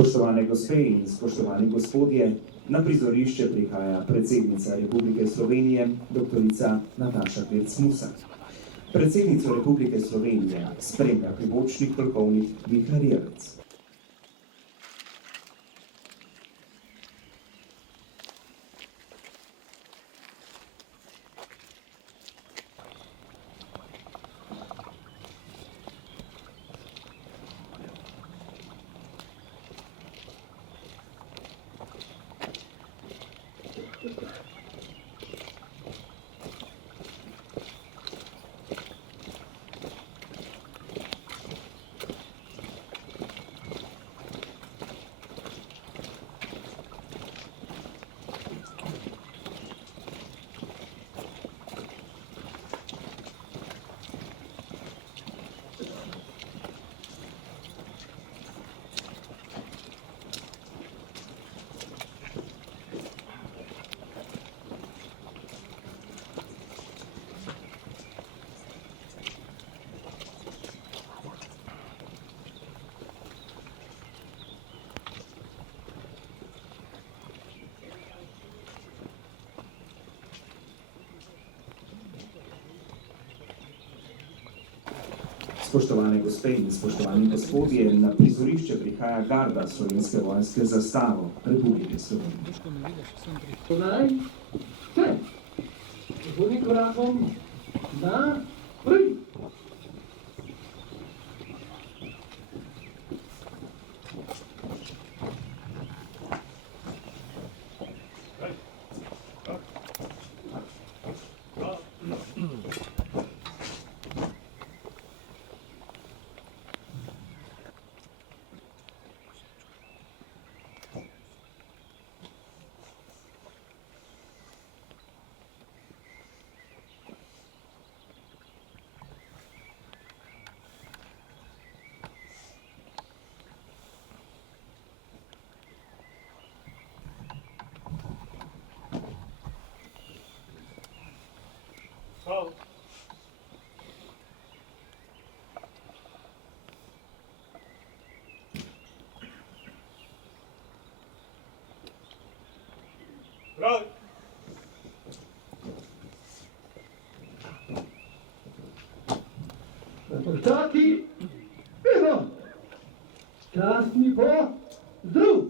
Spoštovane gospe in spoštovani gospodje, na prizorišče prihaja predsednica Republike Slovenije, doktorica Nataša Pirc-Musar. Predsednico Republike Slovenije spremlja pribočnik polkovnik Vihar Jevec. Spoštovane gospe in spoštovani gospodje, na prizorišče prihaja garda Slovenske vojske z zastavo Republike Slovenije. Tonaj, vse, zgodni korakom, naprej. Prav. Čaki, eno, častni po zdrav.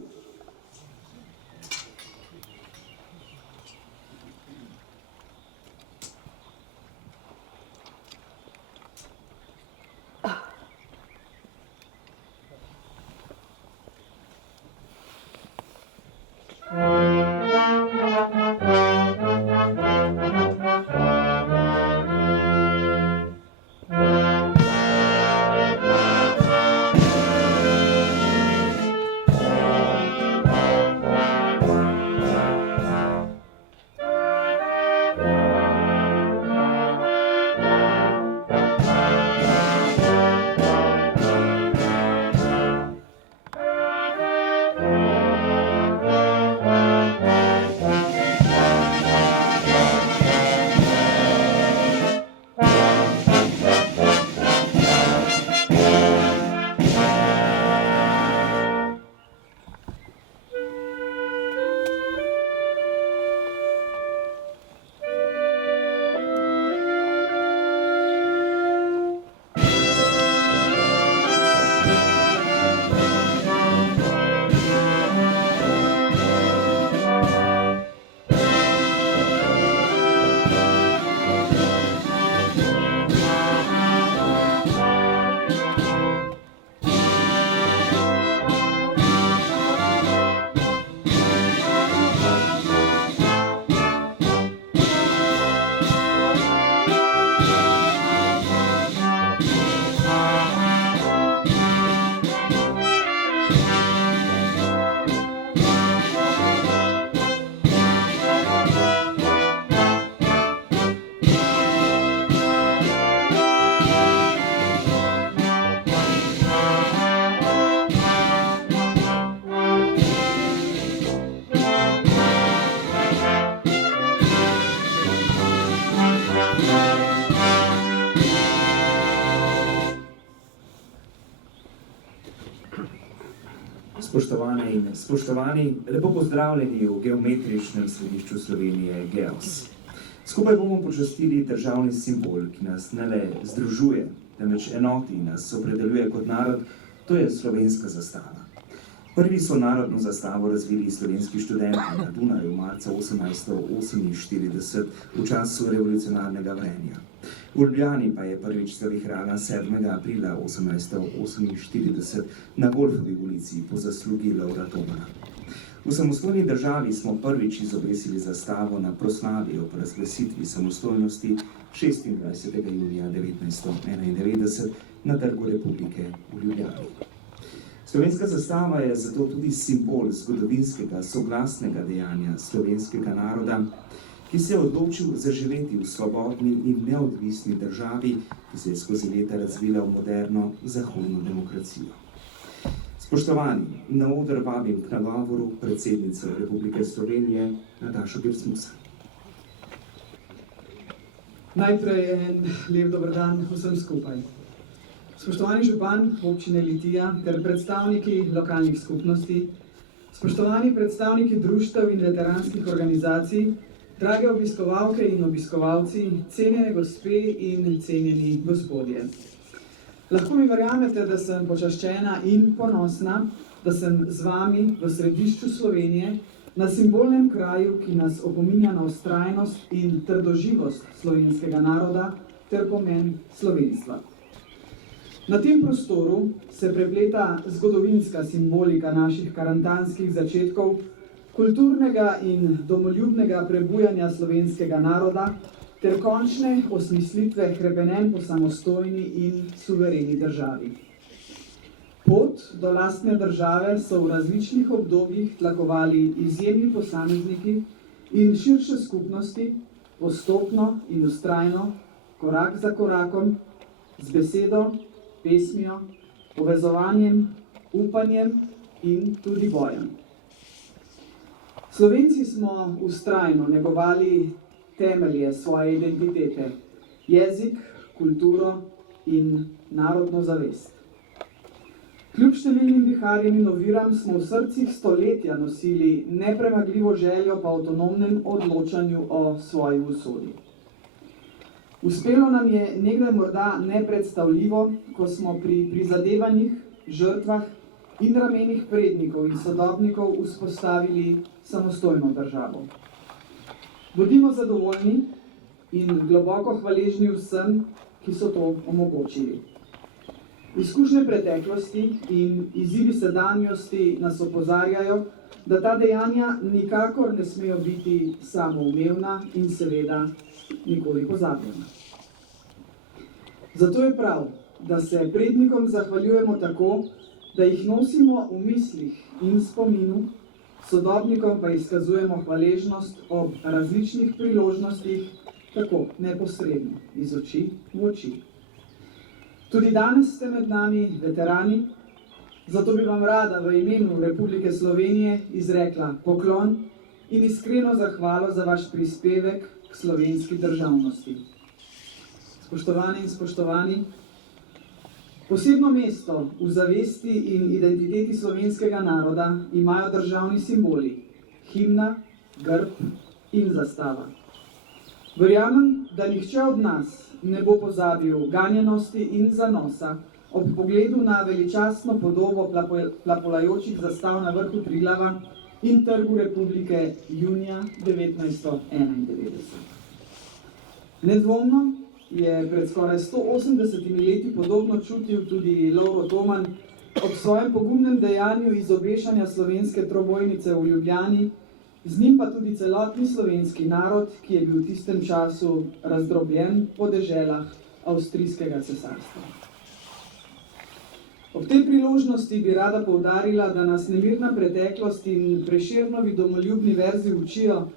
Spoštovane in spoštovani, lepo pozdravljeni v geometričnem središču Slovenije Geos. Skupaj bomo počastili državni simbol, ki nas ne le združuje, temveč enoti in nas opredeljuje kot narod, to je slovenska zastava. Prvi so narodno zastavo razvili slovenski študenti na Dunaju marca 1848 v času revolucionarnega vrenja. V Ljubljani pa je prvič zavihrala 7. aprila 1848 na Golfovi ulici po zaslugi Lovra Tomana. V samostojni državi smo prvič izobesili zastavo na proslavi ob razglasitvi samostojnosti 26. junija 1991 na Trgu Republike v Ljubljani. Slovenska zastava je zato tudi simbol zgodovinskega soglasnega dejanja slovenskega naroda, ki se je odločil zaživeti v svobodni in neodvisni državi, ki se je skozi leta razvila v moderno zahodno demokracijo. Spoštovani, na oder vabim k nagovoru predsednico Republike Slovenije Natašo Pirc Musar. Najprej en lep dober dan vsem skupaj. Spoštovani župan občine Litija ter predstavniki lokalnih skupnosti, spoštovani predstavniki društev in veteranskih organizacij, drage obiskovalke in obiskovalci, cenjene gospe in cenjeni gospodje. Lahko mi verjamete, da sem počaščena in ponosna, da sem z vami v središču Slovenije, na simbolnem kraju, ki nas opominja na vztrajnost in trdoživost slovenskega naroda ter pomen slovenstva. Na tem prostoru se prepleta zgodovinska simbolika naših karantanskih začetkov, kulturnega in domoljubnega prebujanja slovenskega naroda ter končne osmislitve hrepenenj po samostojni in suvereni državi. Pot do lastne države so v različnih obdobjih tlakovali izjemni posamezniki in širše skupnosti, postopno in vztrajno, korak za korakom, z besedo, pesmijo, povezovanjem, upanjem in tudi bojem. Slovenci smo vztrajno negovali temelje svoje identitete, jezik, kulturo in narodno zavest. Kljub številnim viharjem in oviram smo v srcih stoletja nosili nepremagljivo željo po avtonomnem odločanju o svoji usodi. Uspelo nam je nekdaj morda nepredstavljivo, ko smo pri prizadevanjih, žrtvah in ramenih prednikov in sodobnikov vzpostavili samostojno državo. Bodimo zadovoljni in globoko hvaležni vsem, ki so to omogočili. Izkušnje preteklosti in izzivi sedanjosti nas opozarjajo, da ta dejanja nikakor ne smejo biti samoumevna in seveda nikoli pozabljena. Zato je prav, da se prednikom zahvaljujemo tako, da jih nosimo v mislih in spominu, sodobnikom pa izkazujemo hvaležnost ob različnih priložnostih, tako neposredno, iz oči v oči. Tudi danes ste med nami veterani, zato bi vam rada v imenu Republike Slovenije izrekla poklon in iskreno zahvalo za vaš prispevek k slovenski državnosti. Spoštovane in spoštovani, posebno mesto v zavesti in identiteti slovenskega naroda imajo državni simboli, himna, grb in zastava. Verjamem, da nihče od nas ne bo pozabil ganjenosti in zanosa ob pogledu na veličastno podobo plapolajočih zastav na vrhu Triglava in Trgu Republike junija 1991. Nedvomno je pred skoraj 180 leti podobno čutil tudi Lovro Toman ob svojem pogumnem dejanju izobešanja slovenske trobojnice v Ljubljani, z njim pa tudi celotni slovenski narod, ki je bil v tistem času razdrobljen po deželah Avstrijskega cesarstva. Ob tej priložnosti bi rada poudarila, da nas nemirna preteklost in Prešernovi domoljubni verzi učijo,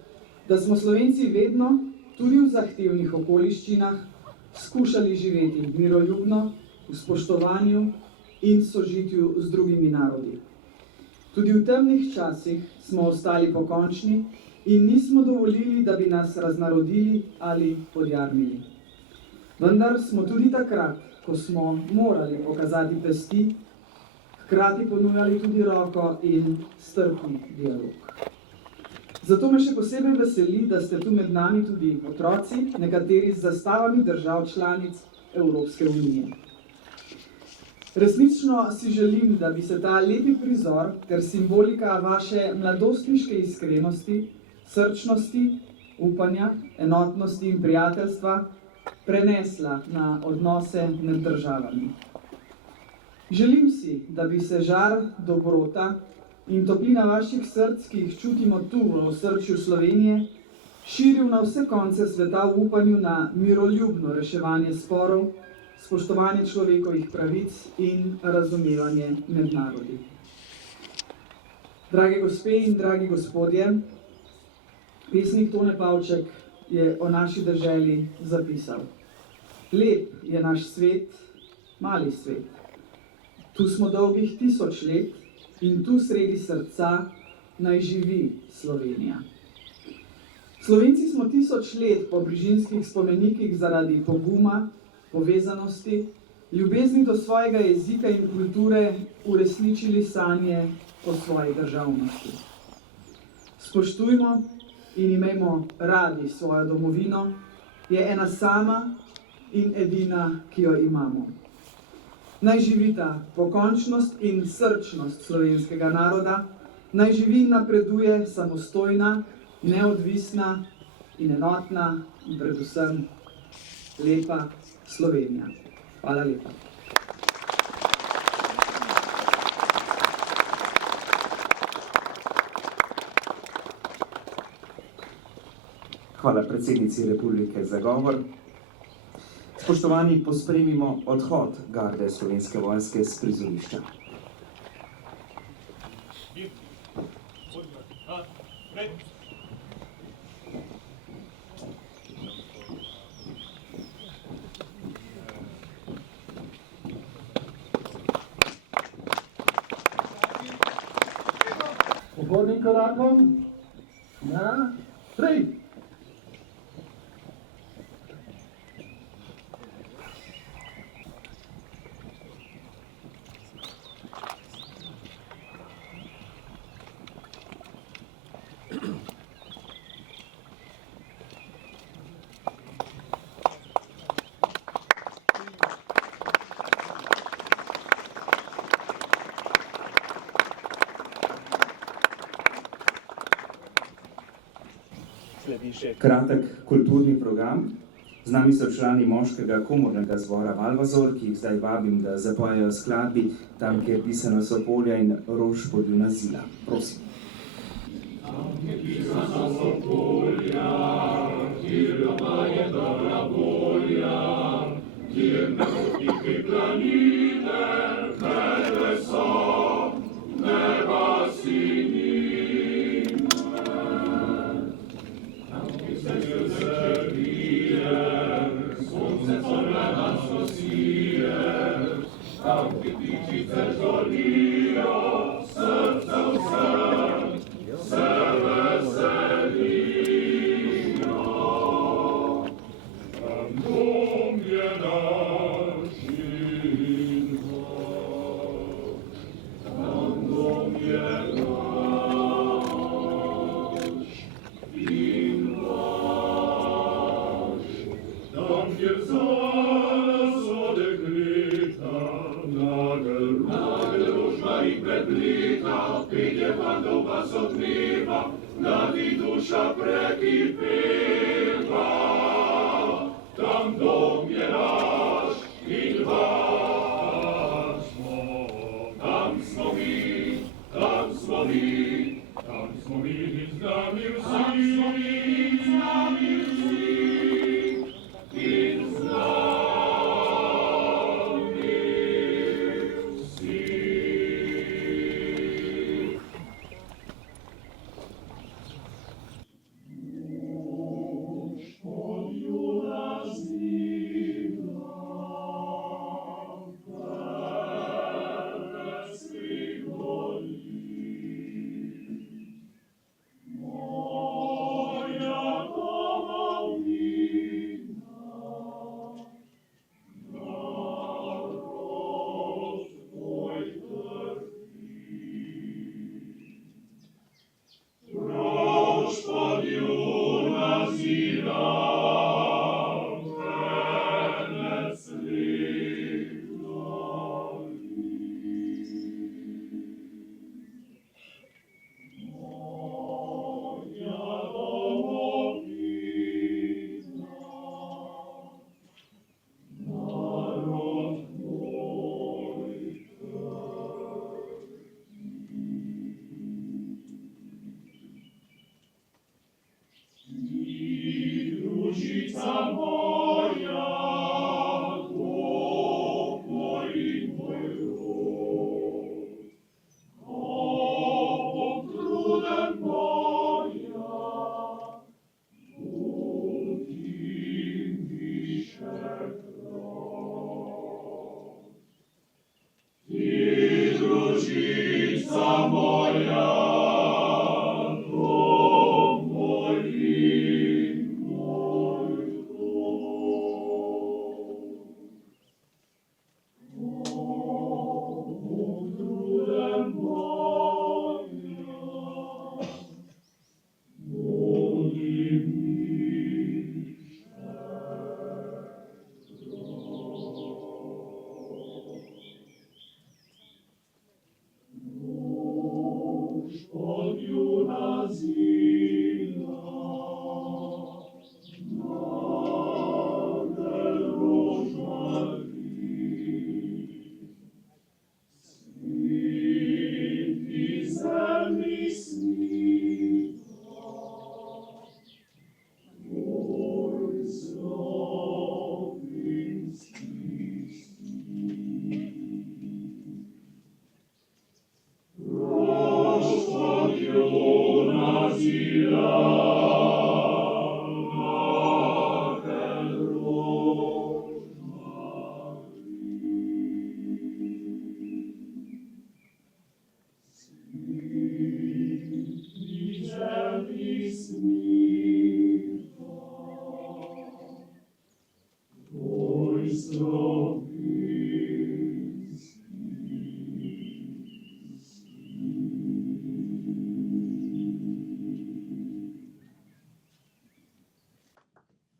da smo Slovenci vedno, tudi v zahtevnih okoliščinah, skušali živeti miroljubno, v spoštovanju in sožitju z drugimi narodi. Tudi v temnih časih smo ostali pokončni in nismo dovolili, da bi nas raznarodili ali podjarmili. Vendar smo tudi takrat, ko smo morali pokazati pesti, hkrati ponujali tudi roko in strpni dialog. Zato me še posebej veseli, da ste tu med nami tudi otroci, nekateri z zastavami držav članic Evropske unije. Resnično si želim, da bi se ta lepi prizor ter simbolika vaše mladostniške iskrenosti, srčnosti, upanja, enotnosti in prijateljstva prenesla na odnose med državami. Želim si, da bi se žar dobrota in toplina vaših src, ki jih čutimo tu v osrčju Slovenije, širil na vse konce sveta v upanju na miroljubno reševanje sporov, spoštovanje človekovih pravic in razumevanje med narodi. Drage gospe in dragi gospodje, pesnik Tone Pavček je o naši deželi zapisal: Lep je naš svet, mali svet. Tu smo dolgih 1000 let in tu sredi srca naj živi Slovenija. Slovenci smo 1000 let po brižinskih spomenikih zaradi poguma, povezanosti, ljubezni do svojega jezika in kulture uresničili sanje o svoji državnosti. Spoštujmo in imejmo radi svojo domovino, je ena sama in edina, ki jo imamo. Naj živita pokončnost in srčnost slovenskega naroda, naj živi in napreduje samostojna, neodvisna in enotna in predvsem lepa Slovenija. Hvala lepa. Hvala predsednici Republike za govor. Spoštovani, pospremimo odhod garde Slovenske vojske s prizorišča. Upornim korakom na 3. Kratek kulturni program. Z nami so člani moškega komornega zbora Valvazor, ki jih zdaj vabim, da zapojejo skladbi Tam, kjer pisano so polja in rož podljuna zila. Prosim. Tam, kjer pisano so polja, kjer doma je dobra volja, kjer ne potike planine, medve so, neba sini. Tam, kjer ptičice žolijo, srce vsem se veselijo. Tam dom je naš in vaš, tam dom je naš in vaš, tam kjer Petje vandov vas odmeva, mladi duša prekipeva. Tam dom je naš in vaš smo. Tam smo mi, tam smo mi, tam smo mi in z nami vsi. In z nami vsi.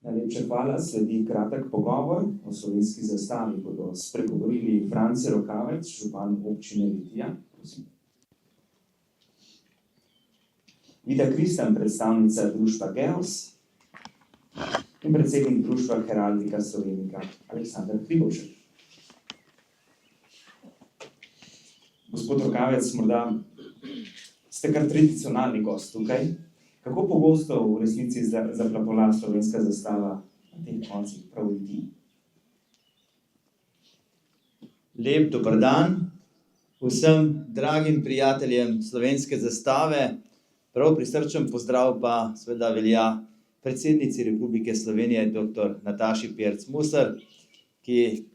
Najlepša hvala, sledi kratek pogovor o slovenski zastavi. Bodo spregovorili France Rokavec, župan občine Litija. Prosim. Vida Kristan, predstavnica društva Geos in predsednik društva Heraldika Slovenika, Aleksander Hribovšek. Gospod Rokavec, morda ste kar tradicionalni gost tukaj. Kako pogosto v resnici zaplapola slovenska zastava na teh koncih prav v Litiji? Lep dober dan vsem dragim prijateljem slovenske zastave. Prav prisrčen pozdrav pa seveda velja predsednici Republike Slovenije, dr. Nataši Pirc Musar, ki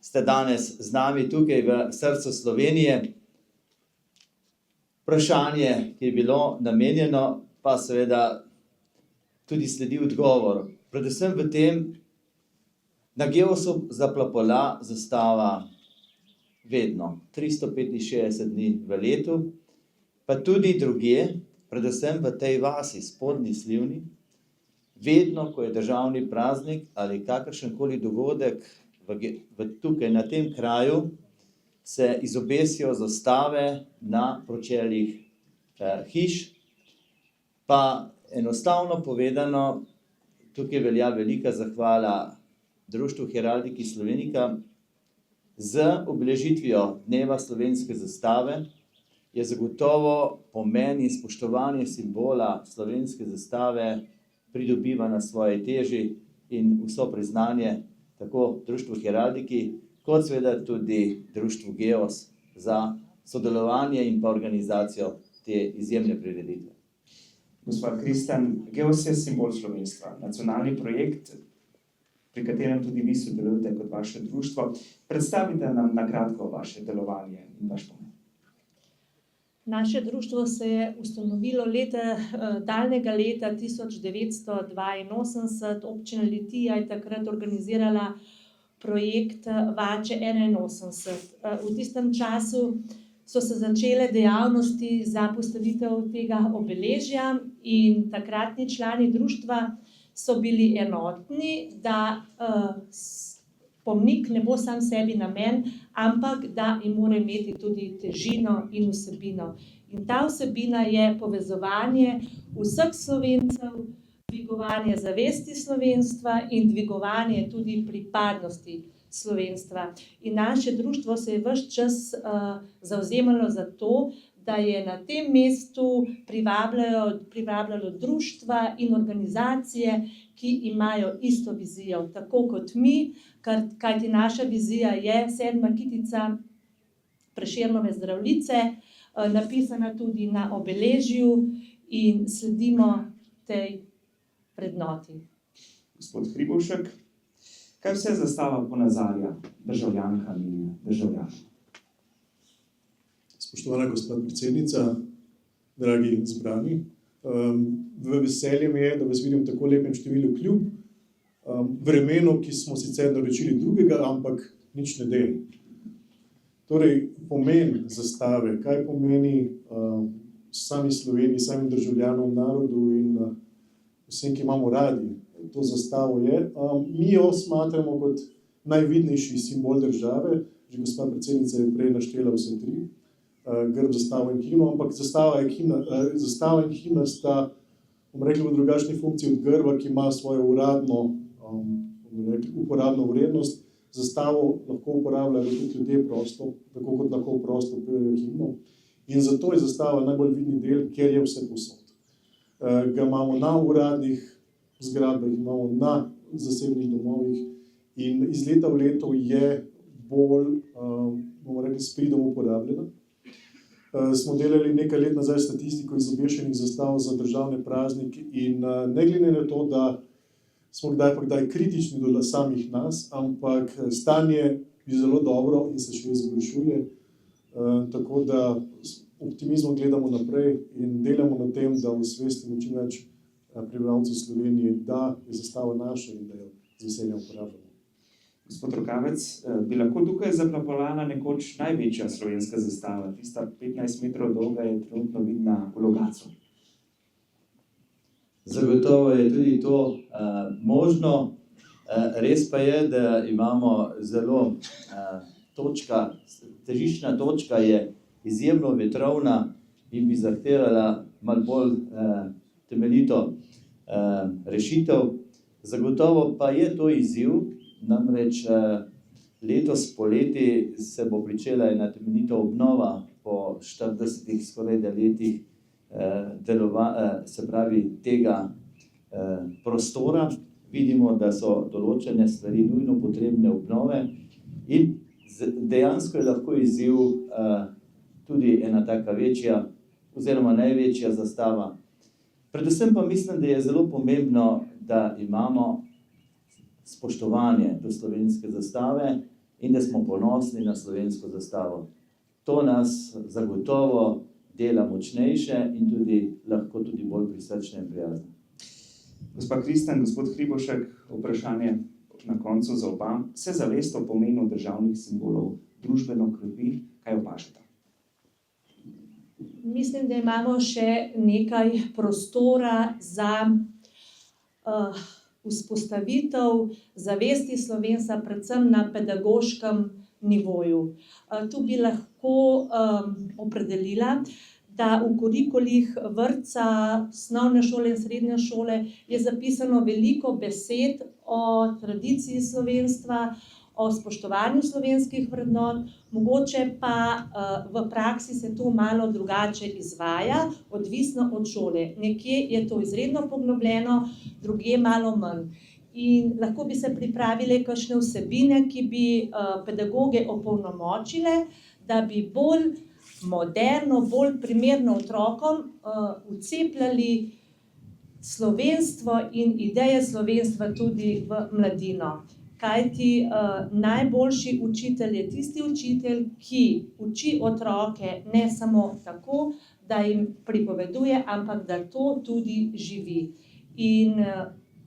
ste danes z nami tukaj v srcu Slovenije. Vprašanje, ki je bilo namenjeno, pa seveda tudi sledi odgovor. Predvsem v tem, na Geosu zaplapola zastava vedno, 365 dni v letu, pa tudi drugje, predvsem v tej vasi, Spodnji Slivni, vedno, ko je državni praznik ali kakršenkoli dogodek tukaj na tem kraju, se izobesijo zastave na pročeljih hiš. Pa enostavno povedano, tukaj velja velika zahvala Društvu Heraldiki Slovenika. Z obeležitvijo Dneva slovenske zastave je zagotovo pomen in spoštovanje simbola slovenske zastave pridobiva na svoje teži in vso priznanje tako Društvu Heraldiki, kot seveda tudi Društvu Geos za sodelovanje in pa organizacijo te izjemne prireditve. Gospa Kristan, Geos je simbol slovenstva, nacionalni projekt, pri katerem tudi vi sodelujete kot vaše društvo. Predstavite nam na kratko vaše delovanje in vaš pomen. Naše društvo se je ustanovilo daljnega leta 1982. Občina Litija je takrat organizirala projekt Vače 81. V tistem času so se začele dejavnosti za postavitev tega obeležja in takratni člani društva so bili enotni, da pomnik ne bo sam sebi namen, ampak da mora imeti tudi težino in vsebino. In ta vsebina je povezovanje vseh Slovencev, dvigovanje zavesti slovenstva in dvigovanje tudi pripadnosti slovenstva. In naše društvo se je ves čas zavzemalo za to, da je na tem mestu privabljalo društva in organizacije, ki imajo isto vizijo, tako kot mi, kajti naša vizija je 7. kitica Prešernove Zdravljice, napisana tudi na obeležju in sledimo tej vrednoti. Gospod Hribovšek, kaj vse zastava ponazarja državljankam in državljanom? Spoštovana gospa predsednica, dragi zbrani, v veselje mi je, da vas vidim tako lepem številu kljub vremenu, ki smo sicer naročili drugega, ampak nič ne de. Torej, pomen zastave, kaj pomeni sami Sloveniji, samim državljanom, narodu in vsem, ki imamo radi to zastavo je. Mi jo smatramo kot najvidnejši simbol države, že gospa predsednica je prej naštela vse tri, grb, zastavo in himno, ampak zastava in himna sta, bomo rekli, v drugačni funkciji od grba, ki ima svojo uradno uporabno vrednost. Zastavo lahko uporabljajo tudi ljudje prosto, tako kot lahko prosto pojejo himno. In zato je zastava najbolj vidni del, ker je vse povsod. Ga imamo na uradnih zgradbah, imamo na zasebnih domovih in iz leta v leto je bolj, bomo rekli, s pridom uporabljena. Smo delali nekaj let nazaj statistiko izobešenih zastav za državne praznike in ne glede na to, da smo kdaj pa kdaj kritični do samih nas, ampak stanje je zelo dobro in se še izboljšuje, tako da s optimizmom gledamo naprej in delamo na tem, da osvestimo čim več prebivalcev Slovenije, da je zastava naša in da jo z veseljem uporabljamo. Gospod Rokavec, bi lahko tukaj zaplapolala nekoč največja slovenska zastava, tista 15 metrov dolga je trenutno vidna v Logatcu. Zagotovo je tudi to možno. Res pa je, da imamo zelo težiščna točka je izjemno vetrovna in bi zahtevala malo bolj temeljito rešitev. Zagotovo pa je to izziv, namreč letos poleti se bo pričela ena temeljita obnova po 40 skoraj letih se pravi tega prostora. Vidimo, da so določene stvari nujno potrebne obnove in dejansko je lahko izziv tudi ena taka večja oziroma največja zastava. Predvsem pa mislim, da je zelo pomembno, da imamo spoštovanje do slovenske zastave in da smo ponosni na slovensko zastavo. To nas zagotovo dela močnejše in tudi lahko tudi bolj prisrčne in prijazne. Gospa Kristan, gospod Hribovšek, vprašanje na koncu za oba. Se zavest o pomenu državnih simbolov družbeno krepi, kaj opažate? Mislim, da imamo še nekaj prostora za vzpostavitev zavesti slovenstva, predvsem na pedagoškem nivoju. Tu bi lahko opredelila, da v kurikulih vrtca, osnovne šole in srednje šole je zapisano veliko besed o tradiciji slovenstva, o spoštovanju slovenskih vrednot, mogoče pa v praksi se to malo drugače izvaja, odvisno od šole. Nekje je to izredno poglobljeno, drugje malo manj. In lahko bi se pripravile kakšne vsebine, ki bi pedagoge opolnomočile, da bi bolj moderno, bolj primerno otrokom vcepljali slovenstvo in ideje slovenstva tudi v mladino. Kajti najboljši učitelj je tisti učitelj, ki uči otroke ne samo tako, da jim pripoveduje, ampak da to tudi živi. In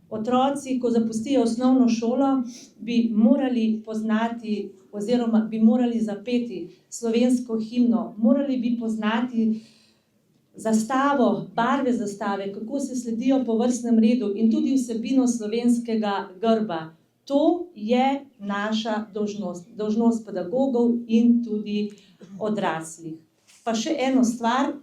otroci, ko zapustijo osnovno šolo, bi morali poznati oziroma bi morali zapeti slovensko himno, morali bi poznati zastavo, barve zastave, kako se sledijo po vrstnem redu in tudi vsebino slovenskega grba. To je naša dolžnost, dolžnost pedagogov in tudi odraslih. Pa še eno stvar,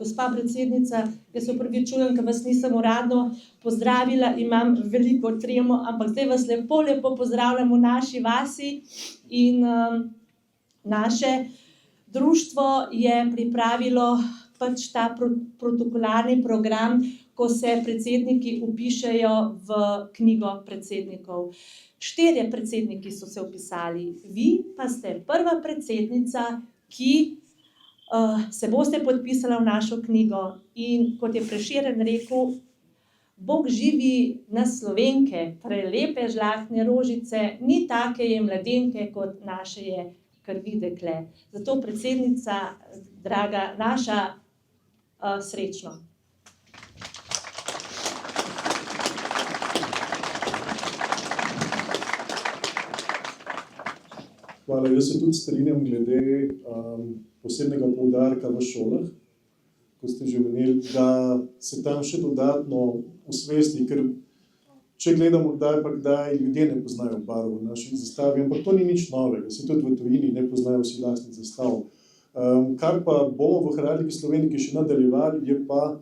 gospa predsednica, jaz se opravičujem, ker vas nisem uradno pozdravila, imam veliko tremo, ampak zdaj vas lepo, lepo pozdravljam v naši vasi in naše društvo je pripravilo pač ta protokolarni program, ko se predsedniki vpišejo v knjigo predsednikov. 4 predsedniki so se vpisali, vi pa ste prva predsednica, ki se boste podpisala v našo knjigo in kot je Prešeren rekel, Bog živi nas Slovenke, prelepe žlahtne rožice, ni take je mladenke, kot naše je krvi dekle. Zato predsednica, draga naša, srečno. Hvala, jaz se tudi strinjam glede posebnega poudarka v šolah, kot ste že omenili, da se tam še dodatno osvesti, ker če gledamo kdaj pa kdaj, ljudje ne poznajo barv naših zastav, ampak to ni nič novega, se tudi v tujini ne poznajo vsi lastnih zastav. Kar pa bomo v Heraldiki Slovenike še nadaljevali, je pa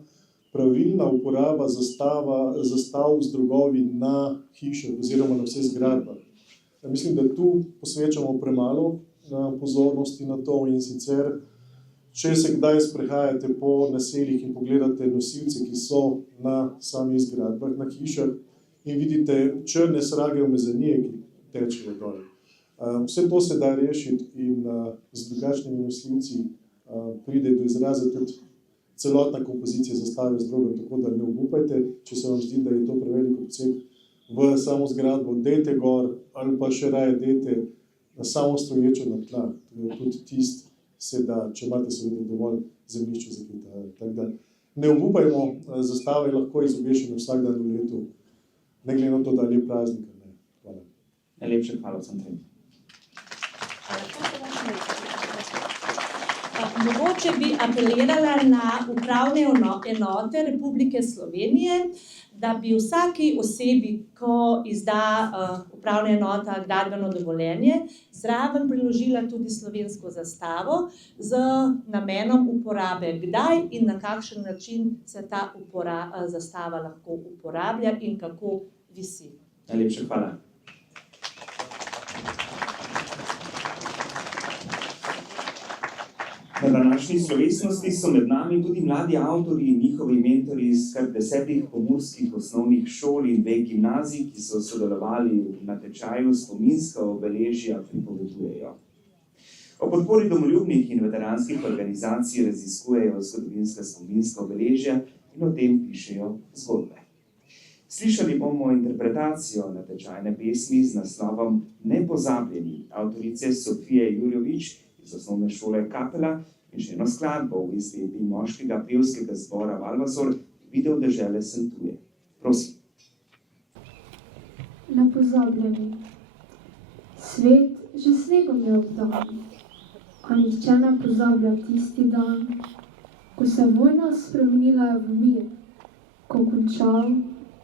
pravilna uporaba zastav z drogovi na hišah oziroma na vse zgradbah. Mislim, da tu posvečamo premalo pozornosti na to in sicer, če se kdaj sprehajate po naseljih in pogledate nosilce, ki so na samih zgradbah, na hišah in vidite črne srage umazanije, ki tečejo dol. Vse to se da rešiti in z drugačnimi nosilci pride do izraza tudi celotna kompozicija zastave z drogom, tako da ne obupajte, če se vam zdi, da je to prevelik obseg v samo zgradbo, dejte gor ali pa še raje dejte na samo stoječo na tla. Tudi tist se da, če imate seveda dovolj zemljišča za kaj. Tako da ne obupajmo, zastava je lahko izobešena vsak dan v letu, ne glede na to, da je praznik. Hvala. Najlepše hvala vsem trem. Mogoče bi apelirala na upravne enote Republike Slovenije, da bi vsaki osebi, ko izda upravna enota gradbeno dovoljenje, zraven priložila tudi slovensko zastavo z namenom uporabe, kdaj in na kakšen način se ta zastava lahko uporablja in kako visi. Najlepše hvala. Na današnji slovesnosti so med nami tudi mladi avtorji in njihovi mentori iz kar 10 pomurskih osnovnih šol in 2 gimnazij, ki so sodelovali na tečaju Spominska obeležja pripovedujejo. O podpori domoljubnih in veteranskih organizacij raziskujejo zgodovinska spominska obeležja in o tem pišejo zgodbe. Slišali bomo interpretacijo natečajne pesmi z naslovom Nepozabljeni avtorice Sofije Jurjovič iz osnovne šole Kapela in še eno skladbo v izvedbi moškega pevskega zbora Valvasor, Video dežele sem tuje. Prosim. Nepozabljeni. Svet že snegom je obdan, a nihče ne pozablja tisti dan, ko se je vojna spremenila v mir, ko končal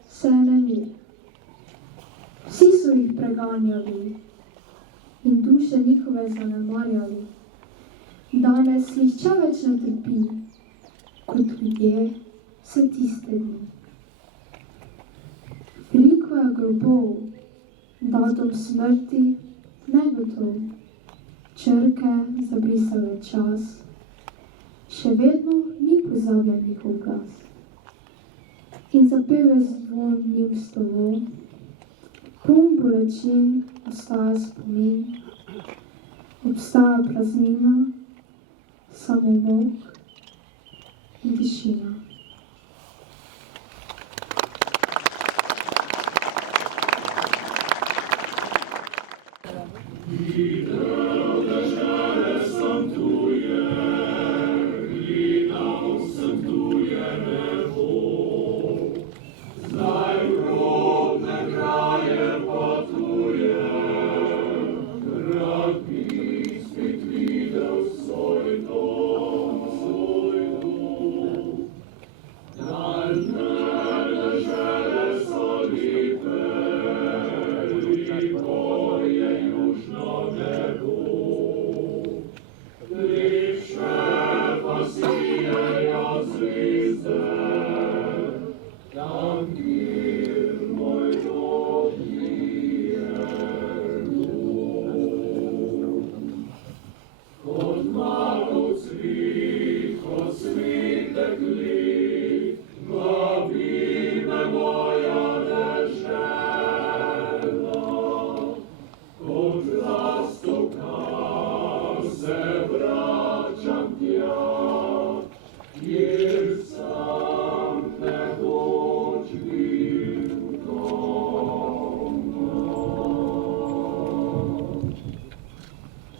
se je nemir. Vsi so jih preganjali in duše njihove zanemarjali. Danes nihče več ne trpi, kot ljudje se tiste dni. Veliko je grobov, datum smrti negotov, črke zabrisale čas, še vedno ni pozabljen njihov glas. In zapel je zvon njim slovo, poln bolečin ostaja spomin, obstaja praznina, samomok in tišina.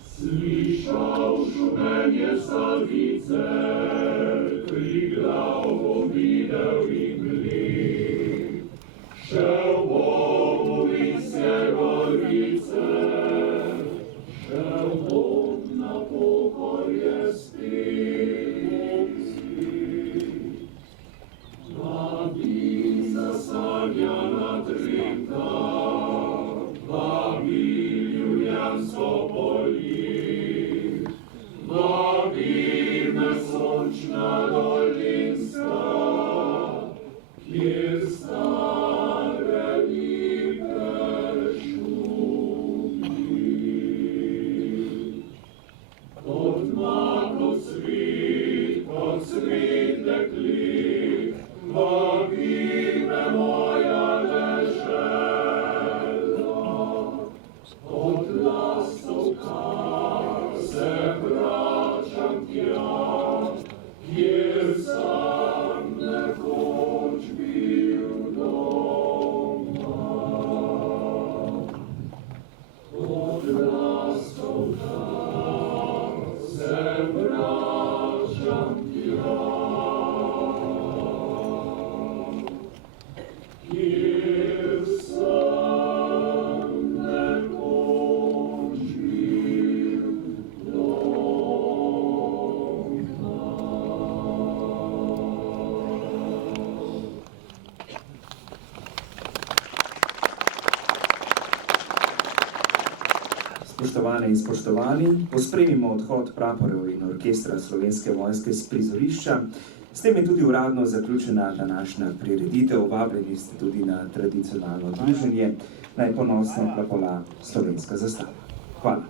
Słyszał szumenie salwice, kryglał, wideł i mgli. Szedł mówi z Jegorice, szedł na pokoje Bawi zasania na trynka, bawi Juliansko poli, bawimy słonczna dolinska, kier stare lipe szumi. Od maku cwit lekli, bawimy moja leżela, od lasu se wracam ja, kier sam ne choćbił doma. Od lasu se wracam ja, kier sam ne choćbił Spoštovane in spoštovani, pospremimo odhod praporjev in orkestra Slovenske vojske s prizorišča. S tem je tudi uradno zaključena današnja prireditev. Vabljeni ste tudi na tradicionalno druženje, naj ponosno plapola slovenska zastava. Hvala.